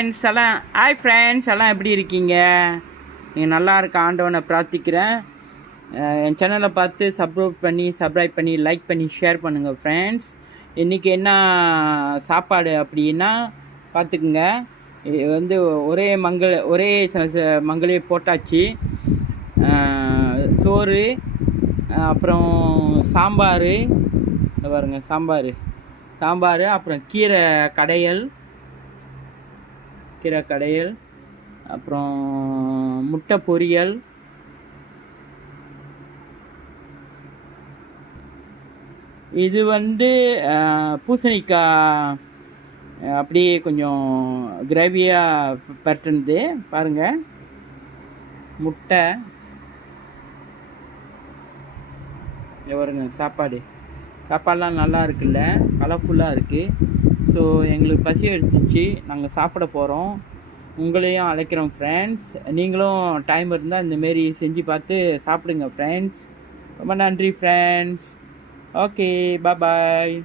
Friends எல்லாம் எல்லாம் எப்படி இருக்கீங்க? நீங்கள் நல்லா இருக்க ஆண்டவனை பிரார்த்திக்கிறேன். என் சேனலை பார்த்து சப்ஸ்கிரைப் பண்ணி லைக் பண்ணி ஷேர் பண்ணுங்கள் ஃப்ரெண்ட்ஸ். இன்றைக்கி என்ன சாப்பாடு அப்படின்னா பார்த்துக்குங்க. இது வந்து ஒரே மங்களே போட்டாச்சு. சோறு, அப்புறம் சாம்பார், பாருங்க சாம்பார், அப்புறம் கீரை கடையல், அப்புறம் முட்டை பொரியல், இது வந்து பூசணிக்காய் அப்படியே கொஞ்சம் கிரேவியாக பரட்டுனது பாருங்கள். முட்டை பாருங்க. சாப்பாடெலாம் நல்லா இருக்குல்ல, கலர்ஃபுல்லாக இருக்குது. ஸோ எங்களுக்கு பசி எடுத்துச்சு, நாங்கள் சாப்பிட போகிறோம். உங்களையும் அழைக்கிறோம் ஃப்ரெண்ட்ஸ். நீங்களும் டைம் இருந்தால் இந்தமாரி செஞ்சு பார்த்து சாப்பிடுங்க ஃப்ரெண்ட்ஸ். ரொம்ப நன்றி ஃப்ரெண்ட்ஸ். ஓகே, பாய்.